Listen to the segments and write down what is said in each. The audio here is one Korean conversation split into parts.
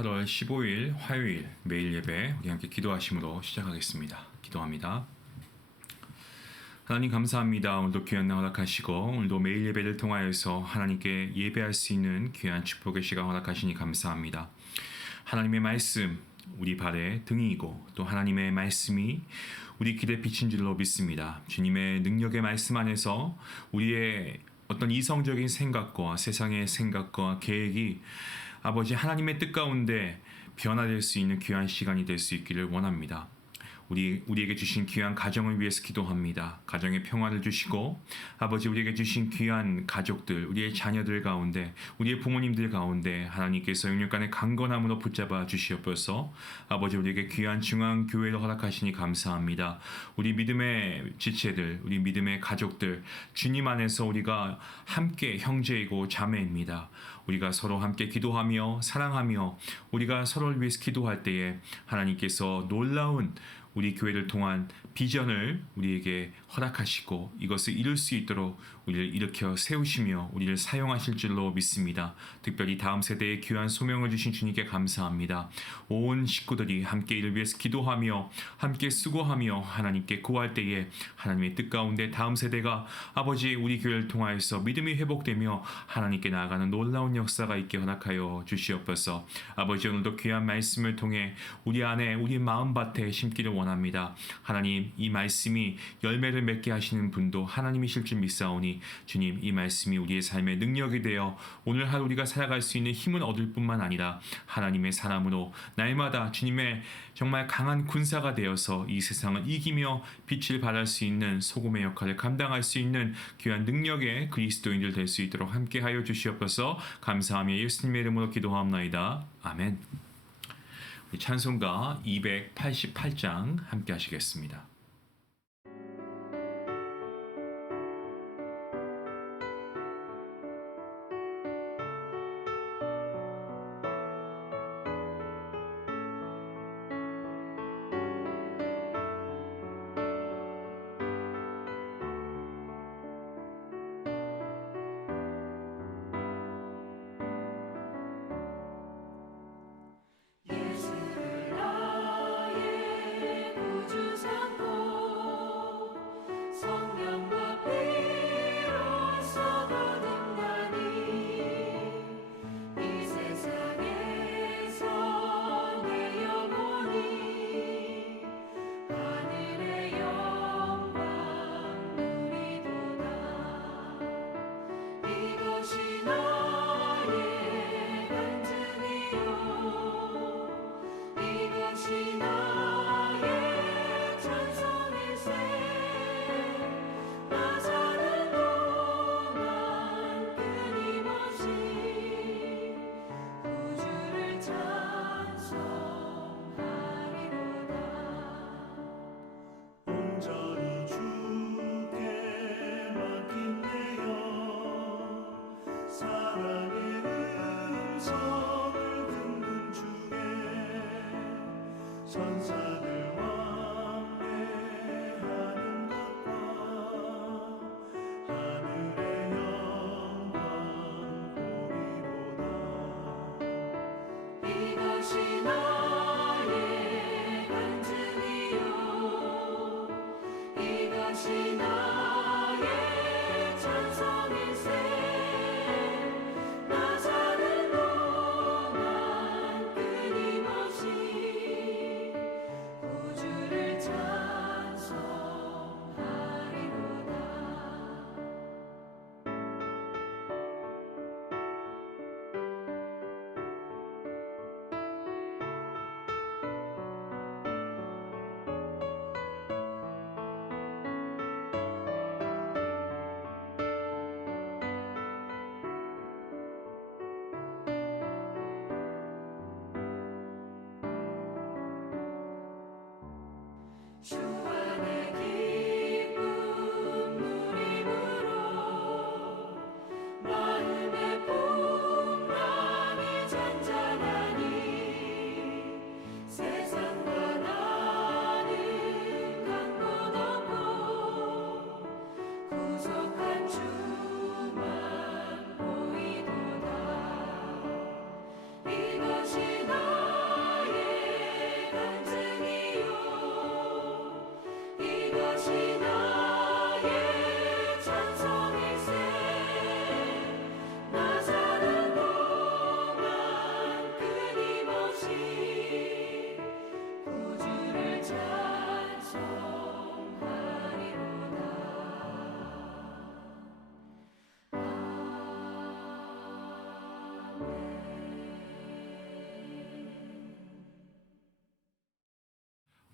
8월 15일 화요일 매일 예배 우리 함께 기도하심으로 시작하겠습니다. 기도합니다. 하나님 감사합니다. 오늘도 귀한 날 허락하시고 오늘도 매일 예배를 통하여서 하나님께 예배할 수 있는 귀한 축복의 시간 허락하시니 감사합니다. 하나님의 말씀 우리 발의 등이고 또 하나님의 말씀이 우리 길의 빛인 줄로 믿습니다. 주님의 능력의 말씀 안에서 우리의 어떤 이성적인 생각과 세상의 생각과 계획이 아버지 하나님의 뜻 가운데 변화될 수 있는 귀한 시간이 될 수 있기를 원합니다. 우리에게 주신 귀한 가정을 위해서 기도합니다. 가정의 평화를 주시고 아버지 우리에게 주신 귀한 가족들, 우리의 자녀들 가운데 우리의 부모님들 가운데 하나님께서 영육간의 강건함으로 붙잡아 주시옵소서. 아버지 우리에게 귀한 중앙교회를 허락하시니 감사합니다. 우리 믿음의 지체들, 우리 믿음의 가족들 주님 안에서 우리가 함께 형제이고 자매입니다. 우리가 서로 함께 기도하며 사랑하며 우리가 서로를 위해서 기도할 때에 하나님께서 놀라운 우리 교회를 통한 비전을 우리에게 허락하시고 이것을 이룰 수 있도록 우리를 일으켜 세우시며 우리를 사용하실 줄로 믿습니다. 특별히 다음 세대에 귀한 소명을 주신 주님께 감사합니다. 온 식구들이 함께 이를 위해서 기도하며 함께 수고하며 하나님께 구할 때에 하나님의 뜻 가운데 다음 세대가 아버지 우리 교회를 통하여서 믿음이 회복되며 하나님께 나아가는 놀라운 역사가 있게 허락하여 주시옵소서. 아버지 오늘도 귀한 말씀을 통해 우리 안에 우리 마음밭에 심기를 원합니다. 하나님 이 말씀이 열매를 맺게 하시는 분도 하나님이실 줄 믿사오니 주님 이 말씀이 우리의 삶의 능력이 되어 오늘 하루 우리가 살아갈 수 있는 힘을 얻을 뿐만 아니라 하나님의 사람으로 날마다 주님의 정말 강한 군사가 되어서 이 세상을 이기며 빛을 발할 수 있는 소금의 역할을 감당할 수 있는 귀한 능력의 그리스도인들 될 수 있도록 함께하여 주시옵소서. 감사하며 예수님의 이름으로 기도하옵나이다. 아멘. 찬송가 288장 함께 하시겠습니다. 이것이 나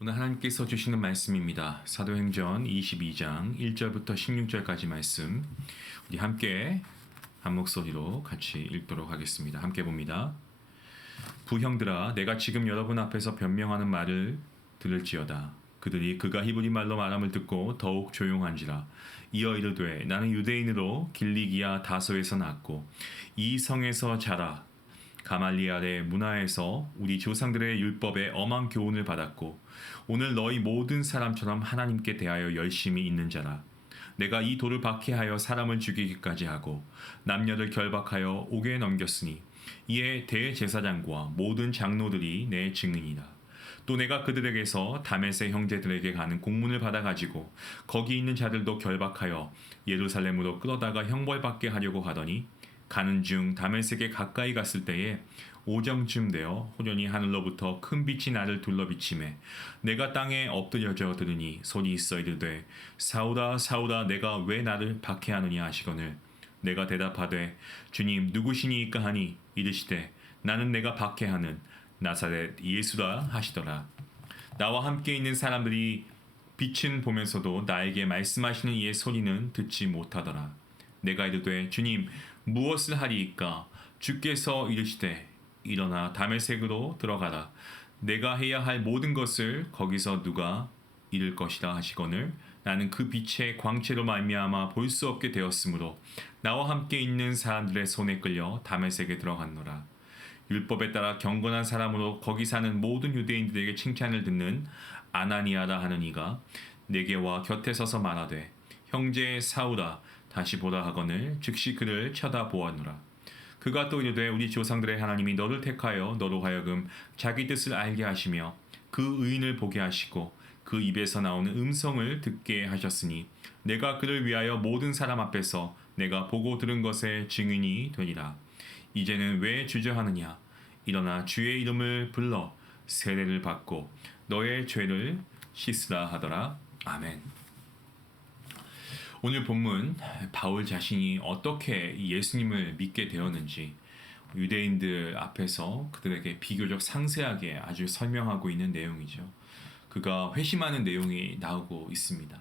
오늘 하나님께서 주시는 말씀입니다. 사도행전 22장 1절부터 16절까지 말씀 우리 함께 한 목소리로 같이 읽도록 하겠습니다. 함께 봅니다. 부형들아, 내가 지금 여러분 앞에서 변명하는 말을 들을지어다. 그들이 그가 히브리 말로 말함을 듣고 더욱 조용한지라. 이어 이르되 나는 유대인으로 길리기아 다소에서 났고 이 성에서 자라 가말리엘의 문화에서 우리 조상들의 율법에 엄한 교훈을 받았고 오늘 너희 모든 사람처럼 하나님께 대하여 열심히 있는 자라. 내가 이 돌을 박해하여 사람을 죽이기까지 하고 남녀를 결박하여 옥에 넘겼으니 이에 대제사장과 모든 장로들이 내 증인이다. 또 내가 그들에게서 다메섹 형제들에게 가는 공문을 받아가지고 거기 있는 자들도 결박하여 예루살렘으로 끌어다가 형벌받게 하려고 가더니 가는 중 다메섹에 가까이 갔을 때에 오정쯤 되어 호련히 하늘로부터 큰 빛이 나를 둘러비치매 내가 땅에 엎드려져 들으니 소리 있어 이르되 사울아 사울아 내가 왜 나를 박해하느냐 하시거늘 내가 대답하되 주님 누구시니이까 하니 이르시되 나는 내가 박해하는 나사렛 예수라 하시더라. 나와 함께 있는 사람들이 빛은 보면서도 나에게 말씀하시는 이의 소리는 듣지 못하더라. 내가 이르되 주님 무엇을 하리이까? 주께서 이르시되 일어나 다메섹으로 들어가라. 내가 해야 할 모든 것을 거기서 누가 이룰 것이라 하시거늘 나는 그 빛의 광채로 말미암아 볼 수 없게 되었으므로 나와 함께 있는 사람들의 손에 끌려 다메섹에 들어갔노라. 율법에 따라 경건한 사람으로 거기 사는 모든 유대인들에게 칭찬을 듣는 아나니아라 하는 이가 내게 와 곁에 서서 말하되 형제 사울아 다시 보라 하거늘 즉시 그를 쳐다보았노라. 그가 또 이르되 우리 조상들의 하나님이 너를 택하여 너로 하여금 자기 뜻을 알게 하시며 그 의인을 보게 하시고 그 입에서 나오는 음성을 듣게 하셨으니 내가 그를 위하여 모든 사람 앞에서 내가 보고 들은 것의 증인이 되리라. 이제는 왜 주저하느냐? 일어나 주의 이름을 불러 세례를 받고 너의 죄를 씻으라 하더라. 아멘. 오늘 본문 바울 자신이 어떻게 예수님을 믿게 되었는지 유대인들 앞에서 그들에게 비교적 상세하게 아주 설명하고 있는 내용이죠. 그가 회심하는 내용이 나오고 있습니다.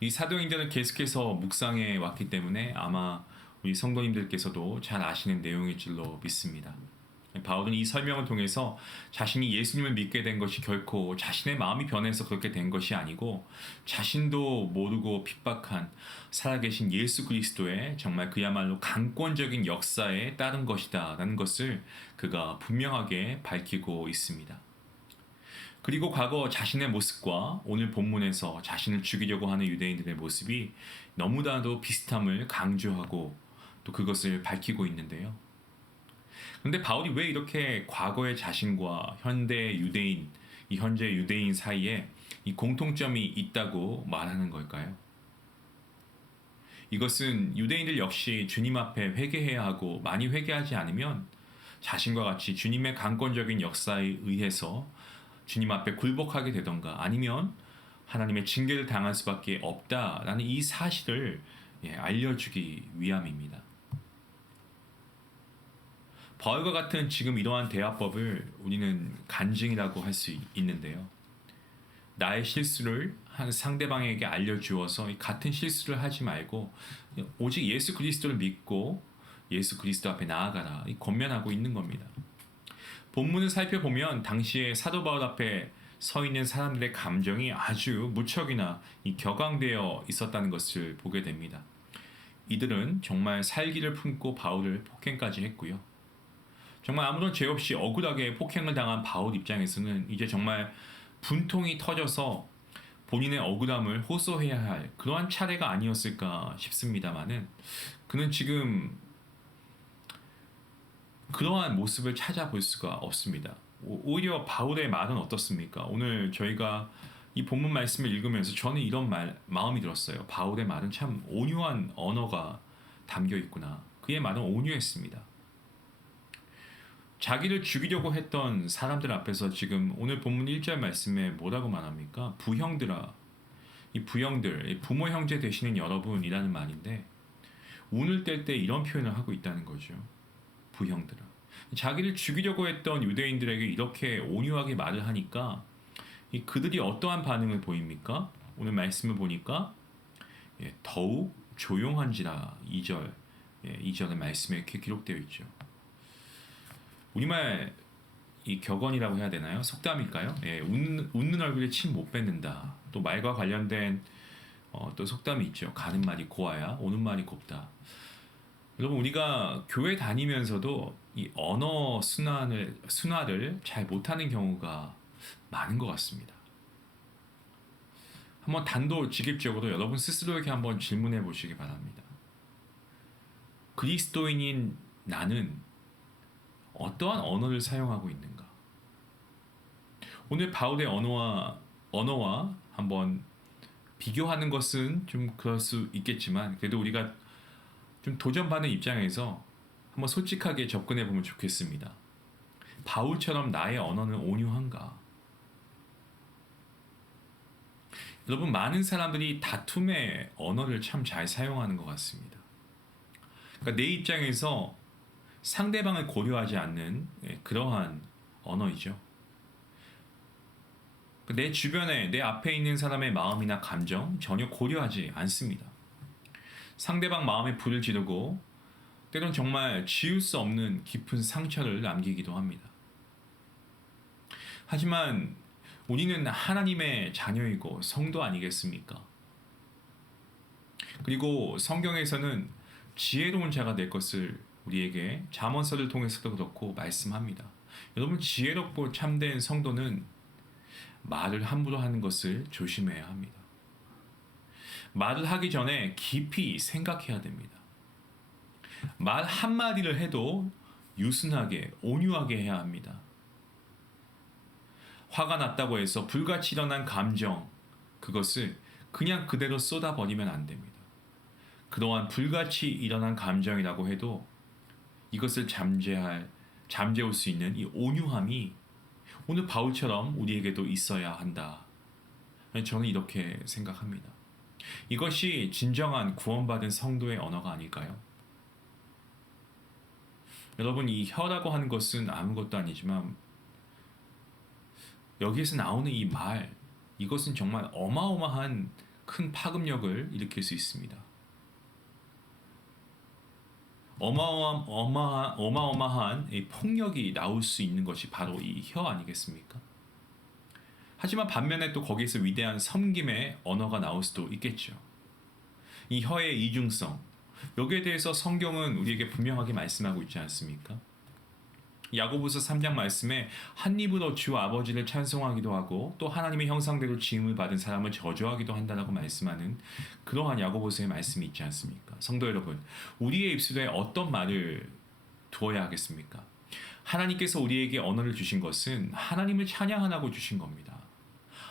이 사도행전을 계속해서 묵상해 왔기 때문에 아마 우리 성도님들께서도 잘 아시는 내용일 줄로 믿습니다. 바울은 이 설명을 통해서 자신이 예수님을 믿게 된 것이 결코 자신의 마음이 변해서 그렇게 된 것이 아니고 자신도 모르고 핍박한 살아계신 예수 그리스도의 정말 그야말로 강권적인 역사에 따른 것이다 라는 것을 그가 분명하게 밝히고 있습니다. 그리고 과거 자신의 모습과 오늘 본문에서 자신을 죽이려고 하는 유대인들의 모습이 너무나도 비슷함을 강조하고 또 그것을 밝히고 있는데요. 그런데 바울이 왜 이렇게 과거의 자신과 현대 유대인, 이 현재 유대인 사이에 이 공통점이 있다고 말하는 걸까요? 이것은 유대인들 역시 주님 앞에 회개해야 하고 많이 회개하지 않으면 자신과 같이 주님의 강권적인 역사에 의해서 주님 앞에 굴복하게 되던가 아니면 하나님의 징계를 당할 수밖에 없다라는 이 사실을 알려주기 위함입니다. 바울과 같은 지금 이러한 대화법을 우리는 간증이라고 할 수 있는데요. 나의 실수를 한 상대방에게 알려주어서 같은 실수를 하지 말고 오직 예수 그리스도를 믿고 예수 그리스도 앞에 나아가라 권면하고 있는 겁니다. 본문을 살펴보면 당시에 사도 바울 앞에 서 있는 사람들의 감정이 아주 무척이나 격앙되어 있었다는 것을 보게 됩니다. 이들은 정말 살기를 품고 바울을 폭행까지 했고요. 정말 아무런 죄 없이 억울하게 폭행을 당한 바울 입장에서는 이제 정말 분통이 터져서 본인의 억울함을 호소해야 할 그러한 차례가 아니었을까 싶습니다만은 그는 지금 그러한 모습을 찾아볼 수가 없습니다. 오히려 바울의 말은 어떻습니까? 오늘 저희가 이 본문 말씀을 읽으면서 저는 이런 마음이 들었어요. 바울의 말은 참 온유한 언어가 담겨 있구나. 그의 말은 온유했습니다. 자기를 죽이려고 했던 사람들 앞에서 지금 오늘 본문 1절 말씀에 뭐라고 말합니까? 부형들아, 이 부형들, 부모 형제 되시는 여러분이라는 말인데 운을 뗄 때 이런 표현을 하고 있다는 거죠. 부형들아. 자기를 죽이려고 했던 유대인들에게 이렇게 온유하게 말을 하니까 이 그들이 어떠한 반응을 보입니까? 오늘 말씀을 보니까 더욱 조용한지라 2절 2절의 말씀에 이렇게 기록되어 있죠. 우리말 이 격언이라고 해야 되나요? 속담일까요? 웃는 얼굴에 침 못 뱉는다. 또 말과 관련된 또 속담이 있죠. 가는 말이 고와야 오는 말이 곱다. 여러분 우리가 교회 다니면서도 이 언어 순화를 잘 못하는 경우가 많은 것 같습니다. 한번 단도직입적으로 여러분 스스로에게 한번 질문해 보시기 바랍니다. 그리스도인인 나는 어떠한 언어를 사용하고 있는가? 오늘 바울의 언어와 한번 비교하는 것은 좀 그럴 수 있겠지만 그래도 우리가 좀 도전받는 입장에서 한번 솔직하게 접근해 보면 좋겠습니다. 바울처럼 나의 언어는 온유한가? 여러분 많은 사람들이 다툼의 언어를 참 잘 사용하는 것 같습니다. 그러니까 내 입장에서 상대방을 고려하지 않는 그러한 언어이죠. 내 주변에 내 앞에 있는 사람의 마음이나 감정 전혀 고려하지 않습니다. 상대방 마음에 불을 지르고 때론 정말 지울 수 없는 깊은 상처를 남기기도 합니다. 하지만 우리는 하나님의 자녀이고 성도 아니겠습니까? 그리고 성경에서는 지혜로운 자가 될 것을 우리에게 잠언서를 통해서도 그렇고 말씀합니다. 여러분 지혜롭고 참된 성도는 말을 함부로 하는 것을 조심해야 합니다. 말을 하기 전에 깊이 생각해야 됩니다. 말 한마디를 해도 유순하게 온유하게 해야 합니다. 화가 났다고 해서 불같이 일어난 감정 그것을 그냥 그대로 쏟아버리면 안 됩니다. 그러한 불같이 일어난 감정이라고 해도 이것을 잠재울 수 있는 이 온유함이 오늘 바울처럼 우리에게도 있어야 한다. 저는 이렇게 생각합니다. 이것이 진정한 구원받은 성도의 언어가 아닐까요? 여러분 이 혀라고 하는 것은 아무것도 아니지만 여기에서 나오는 이 말 이것은 정말 어마어마한 큰 파급력을 일으킬 수 있습니다. 어마어마한 이 폭력이 나올 수 있는 것이 바로 이 혀 아니겠습니까? 하지만 반면에 또 거기에서 위대한 섬김의 언어가 나올 수도 있겠죠. 이 혀의 이중성 여기에 대해서 성경은 우리에게 분명하게 말씀하고 있지 않습니까? 야고보서 3장 말씀에 한 입으로 주 아버지를 찬송하기도 하고 또 하나님의 형상대로 지음을 받은 사람을 저주하기도 한다라고 말씀하는 그러한 야고보서의 말씀이 있지 않습니까? 성도 여러분, 우리의 입술에 어떤 말을 두어야 하겠습니까? 하나님께서 우리에게 언어를 주신 것은 하나님을 찬양하라고 주신 겁니다.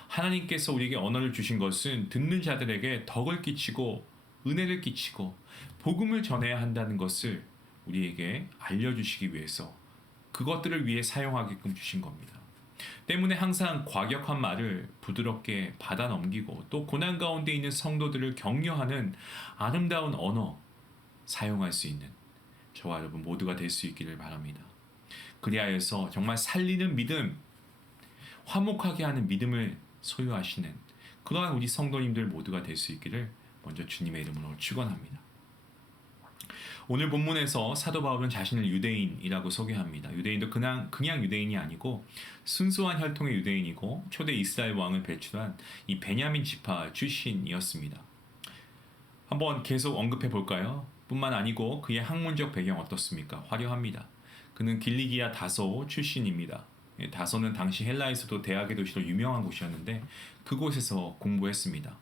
하나님께서 우리에게 언어를 주신 것은 듣는 자들에게 덕을 끼치고 은혜를 끼치고 복음을 전해야 한다는 것을 우리에게 알려주시기 위해서 그것들을 위해 사용하게끔 주신 겁니다. 때문에 항상 과격한 말을 부드럽게 받아 넘기고 또 고난 가운데 있는 성도들을 격려하는 아름다운 언어 사용할 수 있는 저와 여러분 모두가 될 수 있기를 바랍니다. 그리하여서 정말 살리는 믿음, 화목하게 하는 믿음을 소유하시는 그러한 우리 성도님들 모두가 될 수 있기를 먼저 주님의 이름으로 축원합니다. 오늘 본문에서 사도 바울은 자신을 유대인이라고 소개합니다. 유대인도 그냥 유대인이 아니고 순수한 혈통의 유대인이고 초대 이스라엘 왕을 배출한 이 베냐민 지파 출신이었습니다. 한번 계속 언급해 볼까요? 뿐만 아니고 그의 학문적 배경 어떻습니까? 화려합니다. 그는 길리기아 다소 출신입니다. 다소는 당시 헬라에서도 대학의 도시로 유명한 곳이었는데 그곳에서 공부했습니다.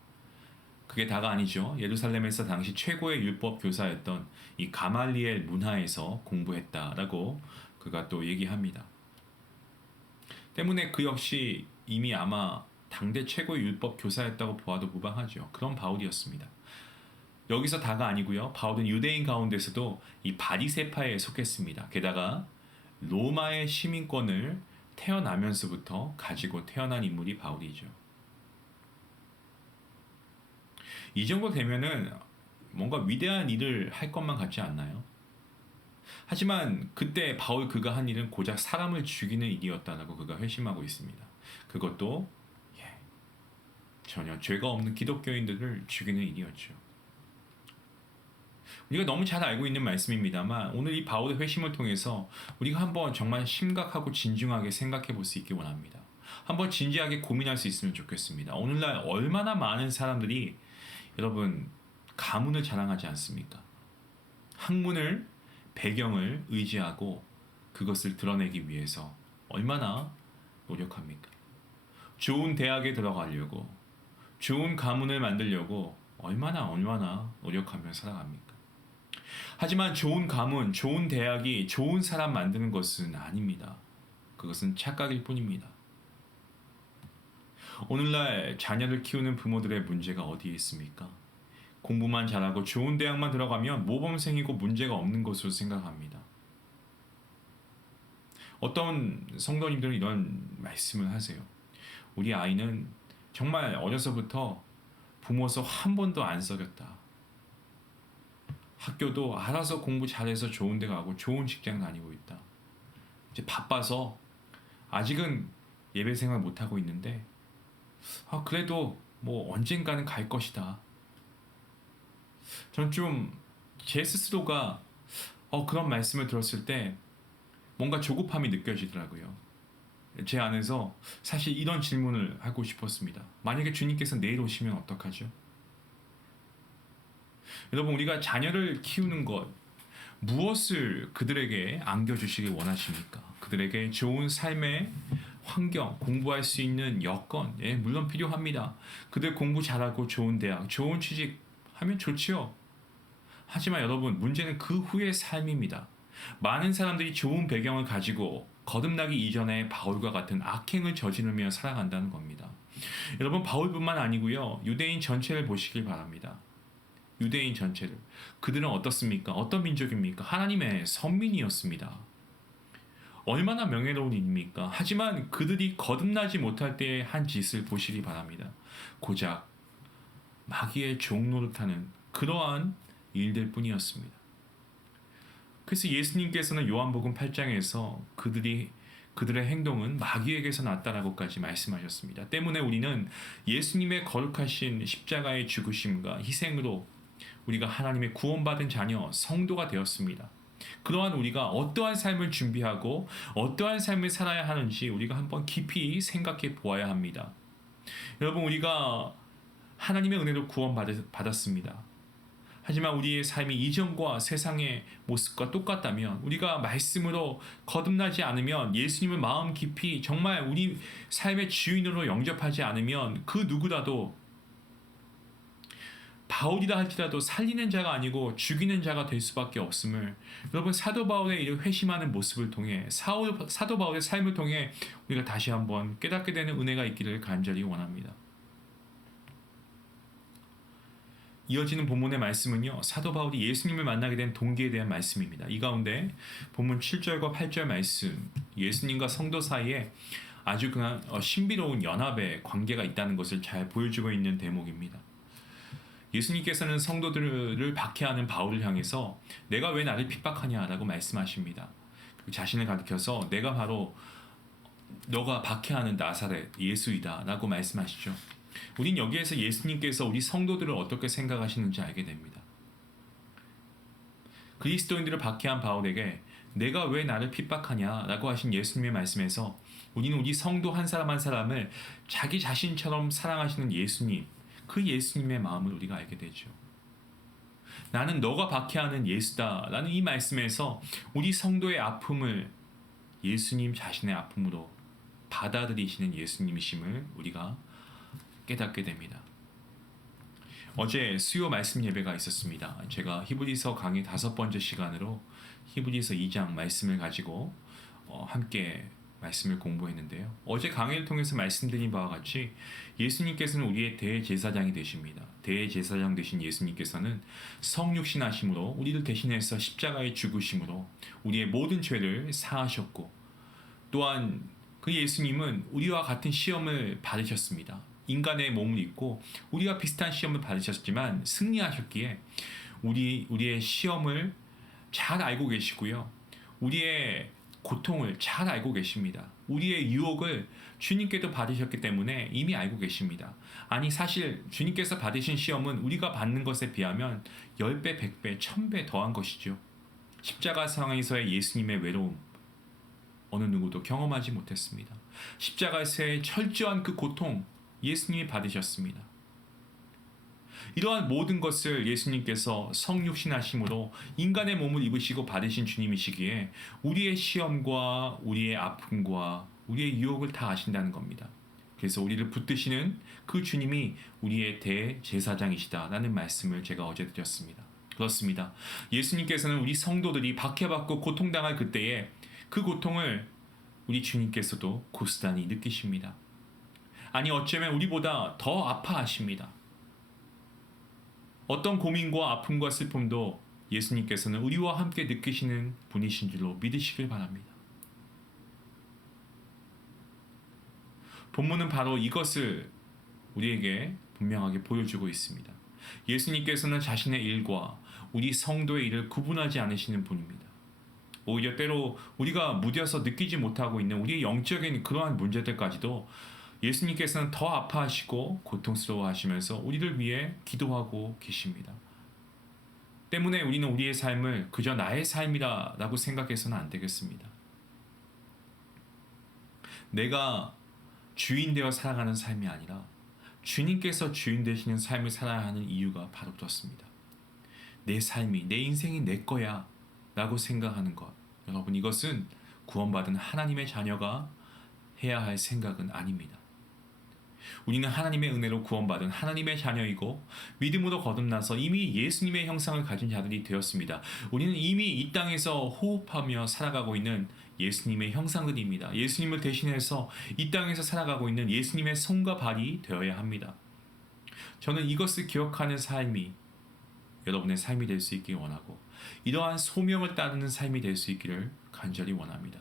그게 다가 아니죠. 예루살렘에서 당시 최고의 율법 교사였던 이 가말리엘 문화에서 공부했다라고 그가 또 얘기합니다. 때문에 그 역시 이미 아마 당대 최고의 율법 교사였다고 보아도 무방하죠. 그런 바울이었습니다. 여기서 다가 아니고요. 바울은 유대인 가운데서도 이 바리새파에 속했습니다. 게다가 로마의 시민권을 태어나면서부터 가지고 태어난 인물이 바울이죠. 이 정도 되면은 뭔가 위대한 일을 할 것만 같지 않나요? 하지만 그때 그가 한 일은 고작 사람을 죽이는 일이었다라고 그가 회심하고 있습니다. 그것도 전혀 죄가 없는 기독교인들을 죽이는 일이었죠. 우리가 너무 잘 알고 있는 말씀입니다만 오늘 이 바울의 회심을 통해서 우리가 한번 정말 심각하고 진중하게 생각해 볼 수 있기 원합니다. 한번 진지하게 고민할 수 있으면 좋겠습니다. 오늘날 얼마나 많은 사람들이 여러분 가문을 자랑하지 않습니까? 학문을 배경을 의지하고 그것을 드러내기 위해서 얼마나 노력합니까? 좋은 대학에 들어가려고 좋은 가문을 만들려고 얼마나 노력하며 살아갑니까? 하지만 좋은 가문, 좋은 대학이 좋은 사람 만드는 것은 아닙니다. 그것은 착각일 뿐입니다. 오늘날 자녀를 키우는 부모들의 문제가 어디에 있습니까? 공부만 잘하고 좋은 대학만 들어가면 모범생이고 문제가 없는 것으로 생각합니다. 어떤 성도님들은 이런 말씀을 하세요. 우리 아이는 정말 어려서부터 부모 속 한 번도 안 썩였다. 학교도 알아서 공부 잘해서 좋은 데 가고 좋은 직장 다니고 있다. 이제 바빠서 아직은 예배 생활 못하고 있는데 그래도 뭐 언젠가는 갈 것이다. 전 좀 제 스스로가 그런 말씀을 들었을 때 뭔가 조급함이 느껴지더라고요. 제 안에서 사실 이런 질문을 하고 싶었습니다. 만약에 주님께서 내일 오시면 어떡하죠? 여러분 우리가 자녀를 키우는 것 무엇을 그들에게 안겨주시길 원하십니까? 그들에게 좋은 삶의 환경, 공부할 수 있는 여건, 물론 필요합니다. 그들 공부 잘하고 좋은 대학, 좋은 취직 하면 좋지요. 하지만 여러분 문제는 그 후의 삶입니다. 많은 사람들이 좋은 배경을 가지고 거듭나기 이전에 바울과 같은 악행을 저지르며 살아간다는 겁니다. 여러분 바울뿐만 아니고요. 유대인 전체를 보시길 바랍니다. 유대인 전체를. 그들은 어떻습니까? 어떤 민족입니까? 하나님의 선민이었습니다. 얼마나 명예로운 일입니까? 하지만 그들이 거듭나지 못할 때의 한 짓을 보시기 바랍니다. 고작 마귀의 종노릇하는 그러한 일들 뿐이었습니다. 그래서 예수님께서는 요한복음 8장에서 그들의 행동은 마귀에게서 났다라고까지 말씀하셨습니다. 때문에 우리는 예수님의 거룩하신 십자가의 죽으심과 희생으로 우리가 하나님의 구원받은 자녀, 성도가 되었습니다. 그러한 우리가 어떠한 삶을 준비하고 어떠한 삶을 살아야 하는지 우리가 한번 깊이 생각해 보아야 합니다. 여러분 우리가 하나님의 은혜로 구원받았습니다. 하지만 우리의 삶이 이전과 세상의 모습과 똑같다면 우리가 말씀으로 거듭나지 않으면 예수님을 마음 깊이 정말 우리 삶의 주인으로 영접하지 않으면 그 누구라도 바울이라 할지라도 살리는 자가 아니고 죽이는 자가 될 수밖에 없음을 여러분 사도 바울의 이 회심하는 모습을 통해 사도 바울의 삶을 통해 우리가 다시 한번 깨닫게 되는 은혜가 있기를 간절히 원합니다. 이어지는 본문의 말씀은요. 사도 바울이 예수님을 만나게 된 동기에 대한 말씀입니다. 이 가운데 본문 7절과 8절 말씀 예수님과 성도 사이에 아주 그냥 신비로운 연합의 관계가 있다는 것을 잘 보여주고 있는 대목입니다. 예수님께서는 성도들을 박해하는 바울을 향해서 내가 왜 나를 핍박하냐라고 말씀하십니다. 자신을 가리켜서 내가 바로 너가 박해하는 나사렛 예수이다 라고 말씀하시죠. 우린 여기에서 예수님께서 우리 성도들을 어떻게 생각하시는지 알게 됩니다. 그리스도인들을 박해한 바울에게 내가 왜 나를 핍박하냐 라고 하신 예수님의 말씀에서 우리는 우리 성도 한 사람 한 사람을 자기 자신처럼 사랑하시는 예수님, 그 예수님의 마음을 우리가 알게 되죠. 나는 너가 박해하는 예수다 라는 이 말씀에서 우리 성도의 아픔을 예수님 자신의 아픔으로 받아들이시는 예수님이심을 우리가 깨닫게 됩니다. 어제 수요 말씀 예배가 있었습니다. 제가 히브리서 강의 5번째 시간으로 히브리서 2장 말씀을 가지고 함께 말씀을 공부했는데요. 어제 강의를 통해서 말씀드린 바와 같이 예수님께서는 우리의 대제사장이 되십니다. 대제사장 되신 예수님께서는 성육신하심으로 우리를 대신해서 십자가에 죽으심으로 우리의 모든 죄를 사하셨고 또한 그 예수님은 우리와 같은 시험을 받으셨습니다. 인간의 몸을 입고 우리와 비슷한 시험을 받으셨지만 승리하셨기에 우리의 시험을 잘 알고 계시고요. 우리의 고통을 잘 알고 계십니다. 우리의 유혹을 주님께도 받으셨기 때문에 이미 알고 계십니다. 아니 사실 주님께서 받으신 시험은 우리가 받는 것에 비하면 10배, 100배, 1000배 더한 것이죠. 십자가 상에서의 예수님의 외로움 어느 누구도 경험하지 못했습니다. 십자가에서의 철저한 그 고통 예수님이 받으셨습니다. 이러한 모든 것을 예수님께서 성육신하심으로 인간의 몸을 입으시고 받으신 주님이시기에 우리의 시험과 우리의 아픔과 우리의 유혹을 다 아신다는 겁니다. 그래서 우리를 붙드시는 그 주님이 우리의 대제사장이시다라는 말씀을 제가 어제 드렸습니다. 그렇습니다. 예수님께서는 우리 성도들이 박해받고 고통당할 그때에 그 고통을 우리 주님께서도 고스란히 느끼십니다. 아니 어쩌면 우리보다 더 아파하십니다. 어떤 고민과 아픔과 슬픔도 예수님께서는 우리와 함께 느끼시는 분이신 줄로 믿으시길 바랍니다. 본문은 바로 이것을 우리에게 분명하게 보여주고 있습니다. 예수님께서는 자신의 일과 우리 성도의 일을 구분하지 않으시는 분입니다. 오히려 때로 우리가 무뎌서 느끼지 못하고 있는 우리의 영적인 그러한 문제들까지도 예수님께서는 더 아파하시고 고통스러워하시면서 우리를 위해 기도하고 계십니다. 때문에 우리는 우리의 삶을 그저 나의 삶이라고 생각해서는 안 되겠습니다. 내가 주인 되어 살아가는 삶이 아니라 주님께서 주인 되시는 삶을 살아야 하는 이유가 바로 그렇습니다. 내 삶이, 내 인생이 내 거야 라고 생각하는 것. 여러분 이것은 구원받은 하나님의 자녀가 해야 할 생각은 아닙니다. 우리는 하나님의 은혜로 구원받은 하나님의 자녀이고 믿음으로 거듭나서 이미 예수님의 형상을 가진 자들이 되었습니다. 우리는 이미 이 땅에서 호흡하며 살아가고 있는 예수님의 형상들입니다. 예수님을 대신해서 이 땅에서 살아가고 있는 예수님의 손과 발이 되어야 합니다. 저는 이것을 기억하는 삶이 여러분의 삶이 될 수 있길 원하고 이러한 소명을 따르는 삶이 될 수 있기를 간절히 원합니다.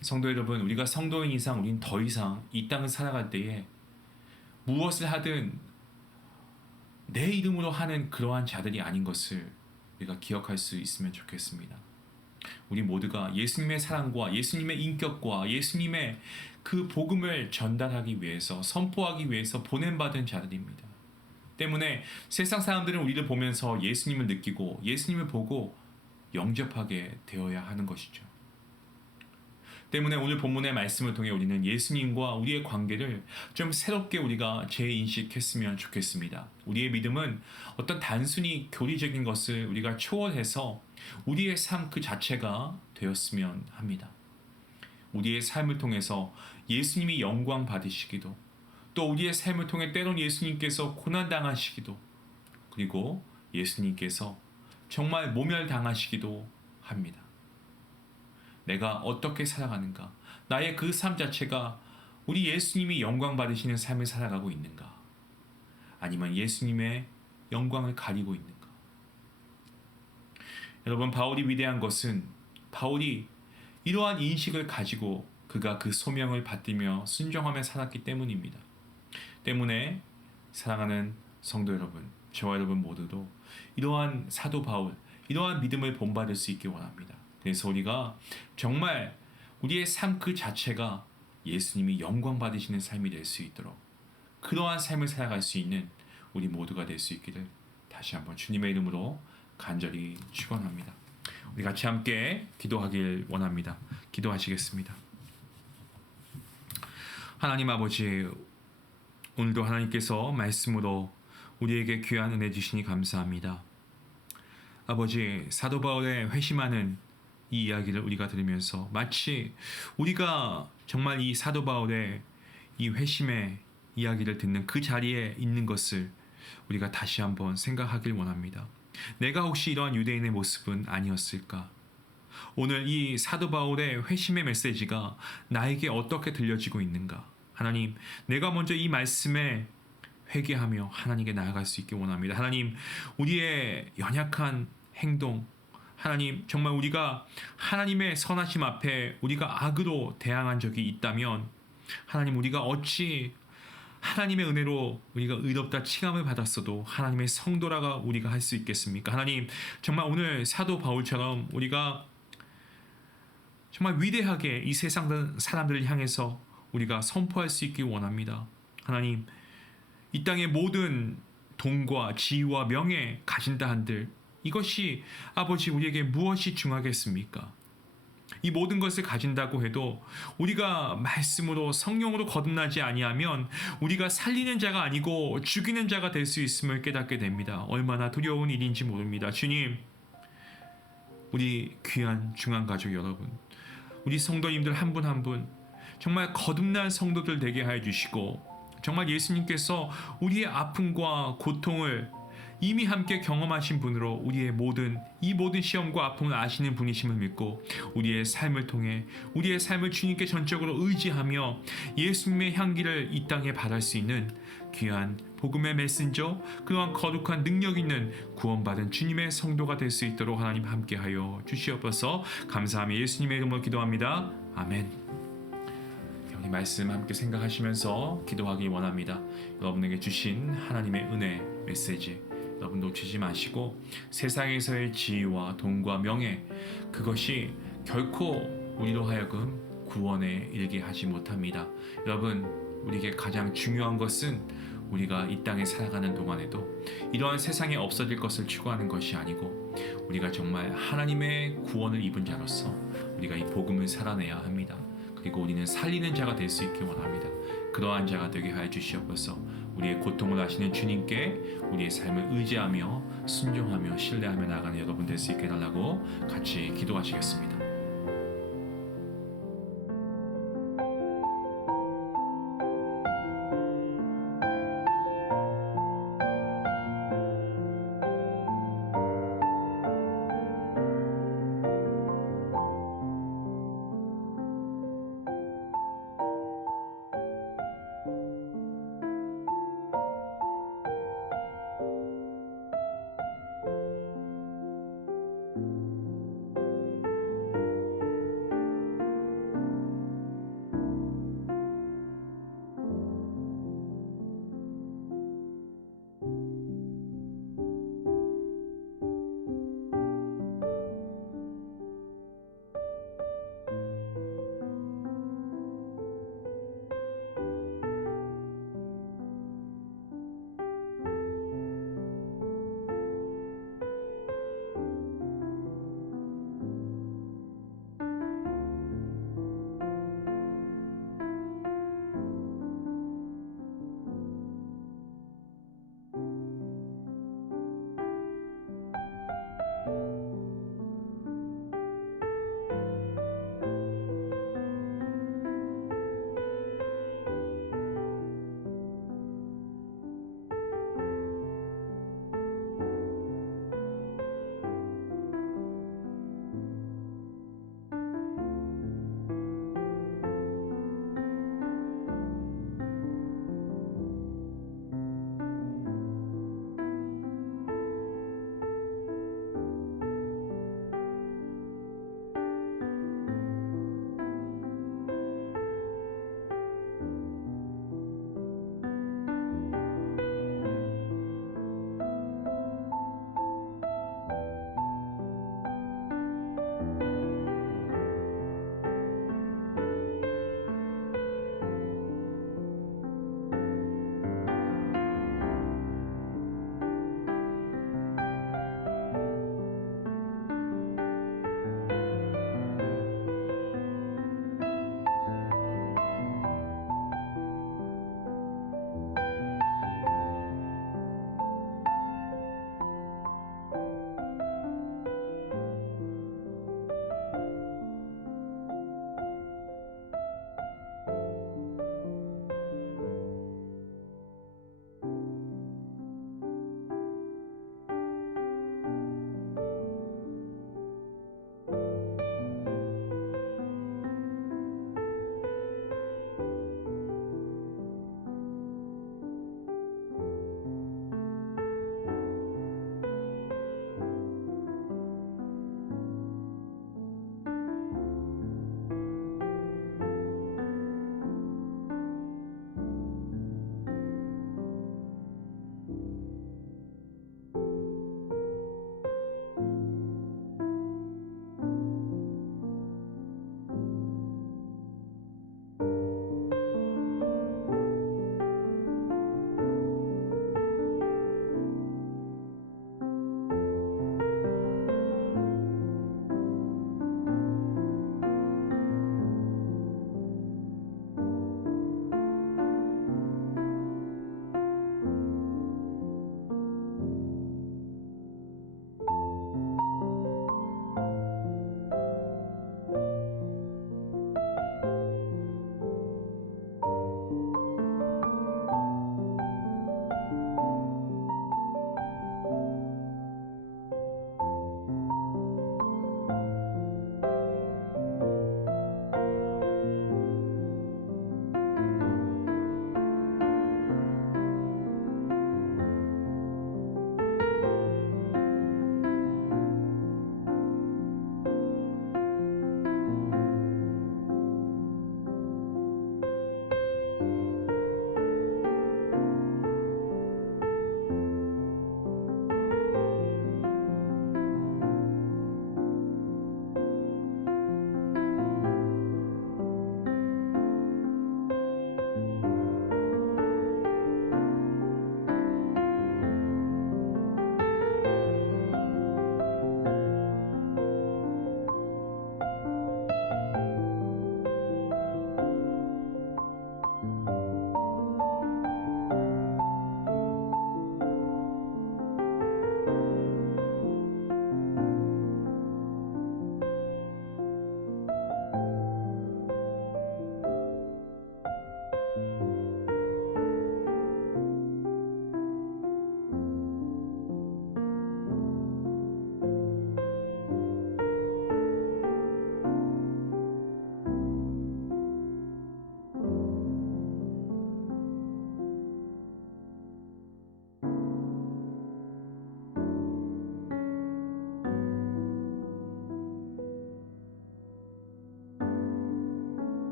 성도 여러분, 우리가 성도인 이상 우리는 더 이상 이 땅을 살아갈 때에 무엇을 하든 내 이름으로 하는 그러한 자들이 아닌 것을 우리가 기억할 수 있으면 좋겠습니다. 우리 모두가 예수님의 사랑과 예수님의 인격과 예수님의 그 복음을 전달하기 위해서 선포하기 위해서 보냄받은 자들입니다. 때문에 세상 사람들은 우리를 보면서 예수님을 느끼고 예수님을 보고 영접하게 되어야 하는 것이죠. 때문에 오늘 본문의 말씀을 통해 우리는 예수님과 우리의 관계를 좀 새롭게 우리가 재인식했으면 좋겠습니다. 우리의 믿음은 어떤 단순히 교리적인 것을 우리가 초월해서 우리의 삶 그 자체가 되었으면 합니다. 우리의 삶을 통해서 예수님이 영광 받으시기도, 또 우리의 삶을 통해 때론 예수님께서 고난당하시기도, 그리고 예수님께서 정말 모멸당하시기도 합니다. 내가 어떻게 살아가는가? 나의 그 삶 자체가 우리 예수님이 영광 받으시는 삶을 살아가고 있는가? 아니면 예수님의 영광을 가리고 있는가? 여러분, 바울이 위대한 것은 바울이 이러한 인식을 가지고 그가 그 소명을 받들며 순종하며 살았기 때문입니다. 때문에 사랑하는 성도 여러분, 저와 여러분 모두도 이러한 사도 바울, 이러한 믿음을 본받을 수 있기 원합니다. 그래서 우리가 정말 우리의 삶 그 자체가 예수님이 영광 받으시는 삶이 될 수 있도록 그러한 삶을 살아갈 수 있는 우리 모두가 될 수 있기를 다시 한번 주님의 이름으로 간절히 축원합니다. 우리 같이 함께 기도하길 원합니다. 기도하시겠습니다. 하나님 아버지, 오늘도 하나님께서 말씀으로 우리에게 귀한 은혜 주시니 감사합니다. 아버지, 사도 바울의 회심하는 이 이야기를 우리가 들으면서 마치 우리가 정말 이 사도 바울의 이 회심의 이야기를 듣는 그 자리에 있는 것을 우리가 다시 한번 생각하길 원합니다. 내가 혹시 이러한 유대인의 모습은 아니었을까? 오늘 이 사도 바울의 회심의 메시지가 나에게 어떻게 들려지고 있는가? 하나님, 내가 먼저 이 말씀에 회개하며 하나님께 나아갈 수 있게 원합니다. 하나님, 우리의 연약한 행동, 하나님, 정말 우리가 하나님의 선하심 앞에 우리가 악으로 대항한 적이 있다면 하나님, 우리가 어찌 하나님의 은혜로 우리가 의롭다 칭함을 받았어도 하나님의 성도라가 우리가 할 수 있겠습니까? 하나님, 정말 오늘 사도 바울처럼 우리가 정말 위대하게 이 세상 사람들을 향해서 우리가 선포할 수 있길 원합니다. 하나님, 이 땅의 모든 돈과 지위와 명예 가진다 한들 이것이 아버지 우리에게 무엇이 중하겠습니까? 이 모든 것을 가진다고 해도 우리가 말씀으로 성령으로 거듭나지 아니하면 우리가 살리는 자가 아니고 죽이는 자가 될 수 있음을 깨닫게 됩니다. 얼마나 두려운 일인지 모릅니다. 주님, 우리 귀한 중앙가족 여러분, 우리 성도님들 한 분 한 분 정말 거듭난 성도들 되게 하여 주시고, 정말 예수님께서 우리의 아픔과 고통을 이미 함께 경험하신 분으로 우리의 이 모든 시험과 아픔을 아시는 분이심을 믿고 우리의 삶을 통해 우리의 삶을 주님께 전적으로 의지하며 예수님의 향기를 이 땅에 발할 수 있는 귀한 복음의 메신저, 그러한 거룩한 능력 있는 구원받은 주님의 성도가 될 수 있도록 하나님 함께하여 주시옵소서. 감사하며 예수님의 이름으로 기도합니다. 아멘. 이 말씀 함께 생각하시면서 기도하기 원합니다. 여러분에게 주신 하나님의 은혜 메시지 여러분 놓치지 마시고, 세상에서의 지위와 돈과 명예, 그것이 결코 우리로 하여금 구원에 이르게 하지 못합니다. 여러분, 우리에게 가장 중요한 것은 우리가 이 땅에 살아가는 동안에도 이러한 세상에 없어질 것을 추구하는 것이 아니고, 우리가 정말 하나님의 구원을 입은 자로서 우리가 이 복음을 살아내야 합니다. 그리고 우리는 살리는 자가 될 수 있기 원합니다. 그러한 자가 되게 하여 주시옵소서. 우리의 고통을 아시는 주님께 우리의 삶을 의지하며 순종하며 신뢰하며 나아가는 여러분 될 수 있게 해달라고 같이 기도하시겠습니다.